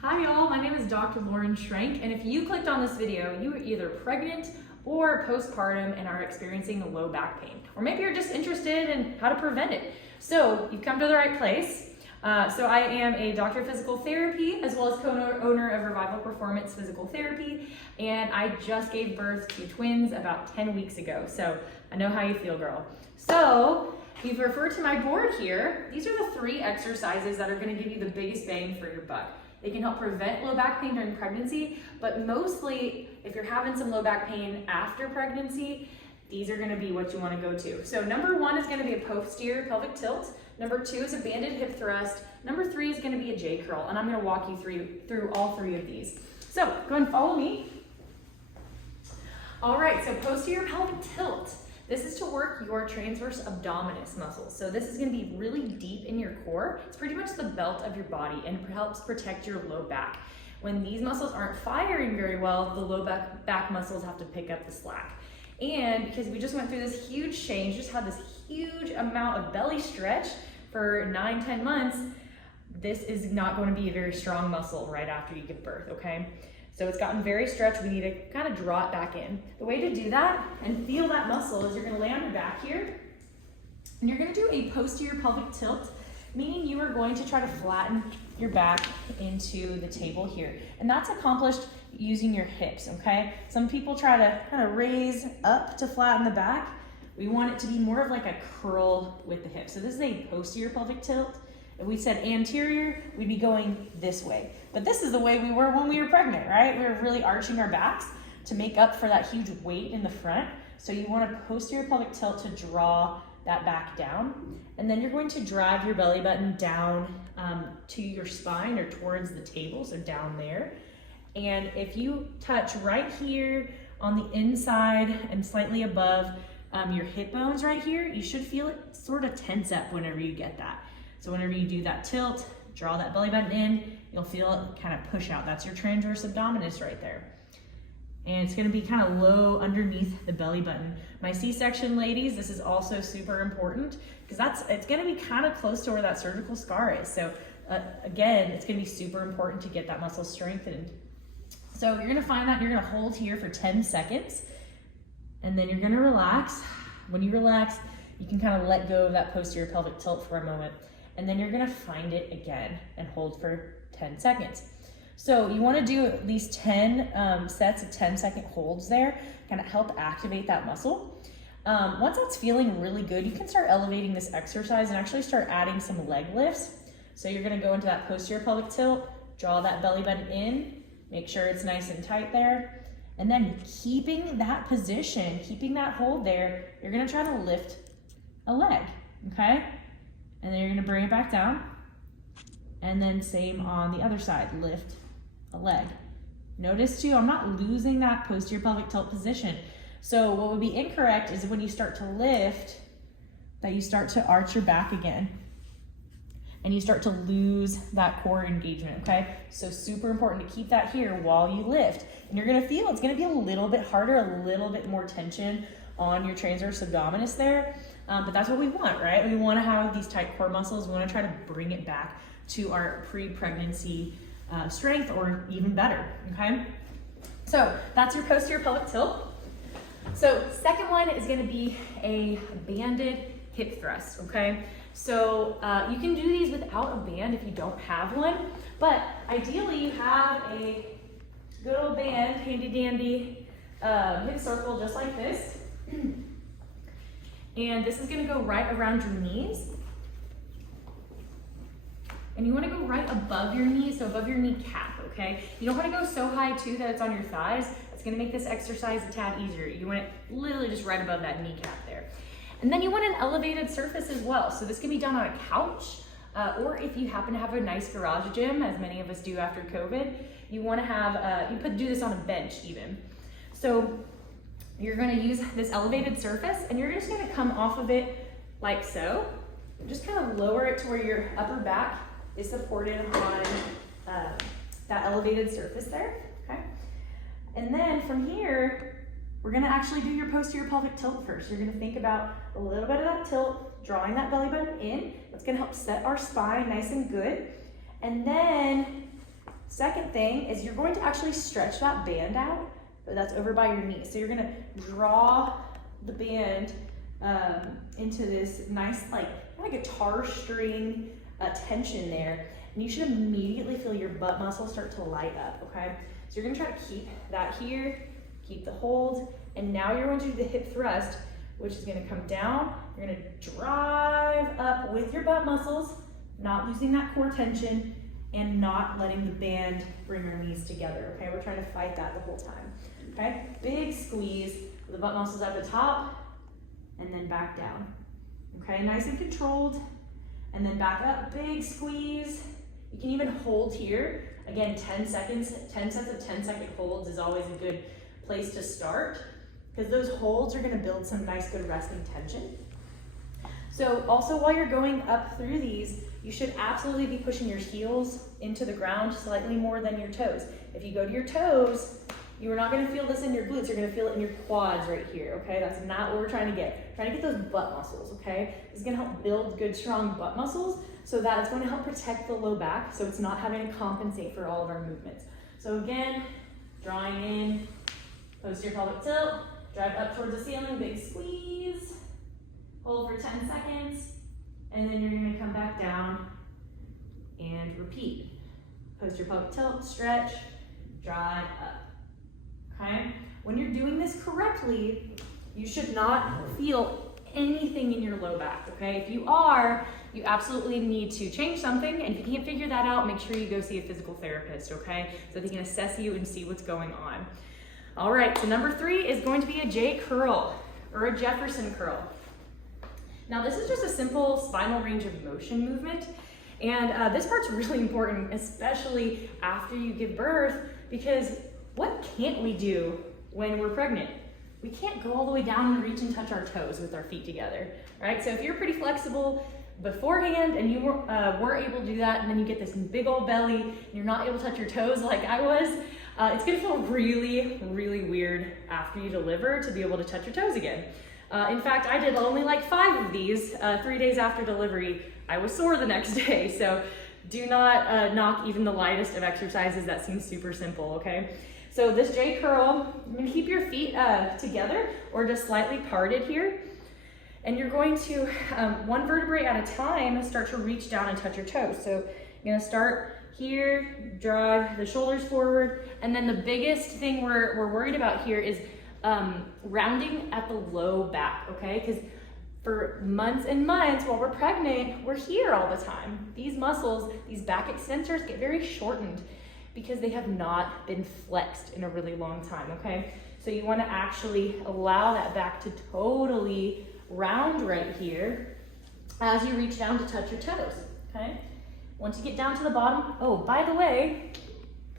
Hi y'all, my name is Dr. Lauren Schrank, and if you clicked on this video, you were either pregnant or postpartum and are experiencing low back pain. Or maybe you're just interested in how to prevent it. So you've come to the right place. So I am a doctor of physical therapy as well as co-owner of Revival Performance Physical Therapy, and I just gave birth to twins about 10 weeks ago. So I know how you feel, girl. So you've referred to my board here. These are the 3 exercises that are going to give you the biggest bang for your buck. They can help prevent low back pain during pregnancy, but mostly if you're having some low back pain after pregnancy, these are going to be what you want to go to. So number 1 is going to be a posterior pelvic tilt. Number 2 is a banded hip thrust. Number 3 is going to be a J curl, and I'm going to walk you through all 3 of these. So go ahead and follow me. All right, so posterior pelvic tilt. This is to work your transverse abdominis muscles. So this is going to be really deep in your core. It's pretty much the belt of your body and helps protect your low back. When these muscles aren't firing very well, the low back muscles have to pick up the slack. And because we just went through this huge change, just had this huge amount of belly stretch for 9-10 months, this is not going to be a very strong muscle right after you give birth, okay? So it's gotten very stretched. We need to kind of draw it back in. The way to do that and feel that muscle is you're going to lay on your back here, and you're going to do a posterior pelvic tilt, meaning you are going to try to flatten your back into the table here. And that's accomplished using your hips, okay? Some people try to kind of raise up to flatten the back. We want it to be more of like a curl with the hips. So this is a posterior pelvic tilt. If we said anterior, we'd be going this way. But this is the way we were when we were pregnant, right? We were really arching our backs to make up for that huge weight in the front. So you want a posterior pelvic tilt to draw that back down. And then you're going to drive your belly button down to your spine or towards the table, so down there. And if you touch right here on the inside and slightly above your hip bones right here, you should feel it sort of tense up whenever you get that. So whenever you do that tilt, draw that belly button in, you'll feel it kind of push out. That's your transverse abdominis right there. And it's gonna be kind of low underneath the belly button. My C-section ladies, this is also super important because it's gonna be kind of close to where that surgical scar is. So again, it's gonna be super important to get that muscle strengthened. So you're gonna find that you're gonna hold here for 10 seconds and then you're gonna relax. When you relax, you can kind of let go of that posterior pelvic tilt for a moment. And then you're gonna find it again and hold for 10 seconds. So you wanna do at least 10 sets of 10-second holds there, kind of help activate that muscle. Once that's feeling really good, you can start elevating this exercise and actually start adding some leg lifts. So you're gonna go into that posterior pelvic tilt, draw that belly button in, make sure it's nice and tight there. And then keeping that position, keeping that hold there, you're gonna try to lift a leg, okay? And then you're gonna bring it back down. And then same on the other side, lift a leg. Notice too, I'm not losing that posterior pelvic tilt position. So what would be incorrect is when you start to lift, that you start to arch your back again. And you start to lose that core engagement, okay? So super important to keep that here while you lift. And you're gonna feel it's gonna be a little bit harder, a little bit more tension on your transverse abdominis there. But that's what we want, right? We wanna have these tight core muscles. We wanna try to bring it back to our pre-pregnancy strength or even better, okay? So that's your posterior pelvic tilt. So second one is gonna be a banded hip thrust, okay? So you can do these without a band if you don't have one, but ideally you have a good old band, handy dandy hip circle just like this. And this is gonna go right around your knees. And you wanna go right above your knees, so above your kneecap, okay? You don't wanna go so high too that it's on your thighs. It's gonna make this exercise a tad easier. You want it literally just right above that kneecap there. And then you want an elevated surface as well. So this can be done on a couch, or if you happen to have a nice garage gym, as many of us do after COVID, you wanna have, you could do this on a bench even. So you're gonna use this elevated surface and you're just gonna come off of it like so. Just kind of lower it to where your upper back is supported on that elevated surface there, okay? And then from here, we're gonna actually do your posterior pelvic tilt first. You're gonna think about a little bit of that tilt, drawing that belly button in. That's gonna help set our spine nice and good. And then Second thing is you're going to actually stretch that band out, but that's over by your knee. So you're gonna draw the band into this nice, like kind of guitar string tension there. And you should immediately feel your butt muscles start to light up, okay? So you're gonna try to keep that here, keep the hold, and now you're going to do the hip thrust, which is gonna come down. You're gonna drive up with your butt muscles, not losing that core tension, and not letting the band bring your knees together, okay? We're trying to fight that the whole time, okay? Big squeeze, the butt muscles at the top, and then back down, okay? Nice and controlled, and then back up, big squeeze. You can even hold here. Again, 10 seconds, 10 sets of 10-second holds is always a good place to start, because those holds are gonna build some nice, good resting tension. So also while you're going up through these, you should absolutely be pushing your heels into the ground slightly more than your toes. If you go to your toes, you are not gonna feel this in your glutes, you're gonna feel it in your quads right here, okay? That's not what we're trying to get. We're trying to get those butt muscles, okay? This is gonna help build good, strong butt muscles, so that it's going to help protect the low back, so it's not having to compensate for all of our movements. So again, drawing in, posterior pelvic tilt, drive up towards the ceiling, big squeeze, hold for 10 seconds, and then you're gonna come back down and repeat. Posterior pelvic tilt, stretch, drive up, okay? When you're doing this correctly, you should not feel anything in your low back, okay? If you are, you absolutely need to change something, and if you can't figure that out, make sure you go see a physical therapist, okay? So they can assess you and see what's going on. All right, so number 3 is going to be a J curl or a Jefferson curl. Now this is just a simple spinal range of motion movement, and this part's really important, especially after you give birth, because what can't we do when we're pregnant? We can't go all the way down and reach and touch our toes with our feet together, right? So if you're pretty flexible beforehand and you were able to do that, and then you get this big old belly and you're not able to touch your toes like I was, it's gonna feel really, really weird after you deliver to be able to touch your toes again. In fact, I did only like 5 of these 3 days after delivery. I was sore the next day, so do not knock even the lightest of exercises that seem super simple, okay? So this J curl, you're gonna keep your feet together or just slightly parted here. And you're going to, one vertebrae at a time, start to reach down and touch your toes. So you're gonna start here, drive the shoulders forward, and then the biggest thing we're worried about here is rounding at the low back, okay? Because for months and months while we're pregnant, we're here all the time. These muscles, these back extensors get very shortened because they have not been flexed in a really long time, okay? So you wanna actually allow that back to totally round right here as you reach down to touch your toes, okay? Once you get down to the bottom, oh, by the way,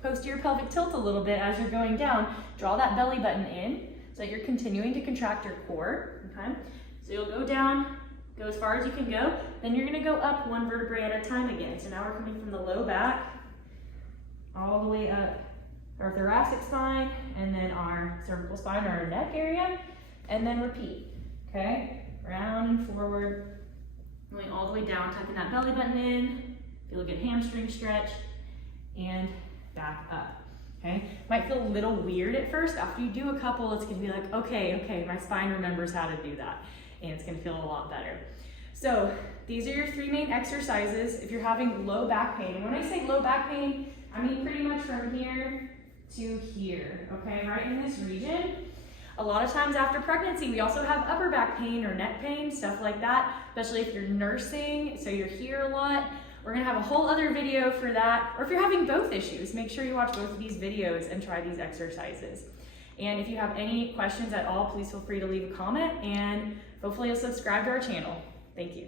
posterior pelvic tilt a little bit as you're going down. Draw that belly button in so that you're continuing to contract your core, okay? So you'll go down, go as far as you can go, then you're gonna go up one vertebrae at a time again. So now we're coming from the low back all the way up our thoracic spine, and then our cervical spine or our neck area, and then repeat, okay? Round and forward, going all the way down, tucking that belly button in, feel a good hamstring stretch, and back up, okay? Might feel a little weird at first. After you do a couple, it's gonna be like, okay, my spine remembers how to do that, and it's gonna feel a lot better. So these are your 3 main exercises if you're having low back pain. And when I say low back pain, I mean pretty much from here to here, okay? Right in this region. A lot of times after pregnancy, we also have upper back pain or neck pain, stuff like that, especially if you're nursing, so you're here a lot. We're gonna have a whole other video for that. Or if you're having both issues, make sure you watch both of these videos and try these exercises. And if you have any questions at all, please feel free to leave a comment, and hopefully you'll subscribe to our channel. Thank you.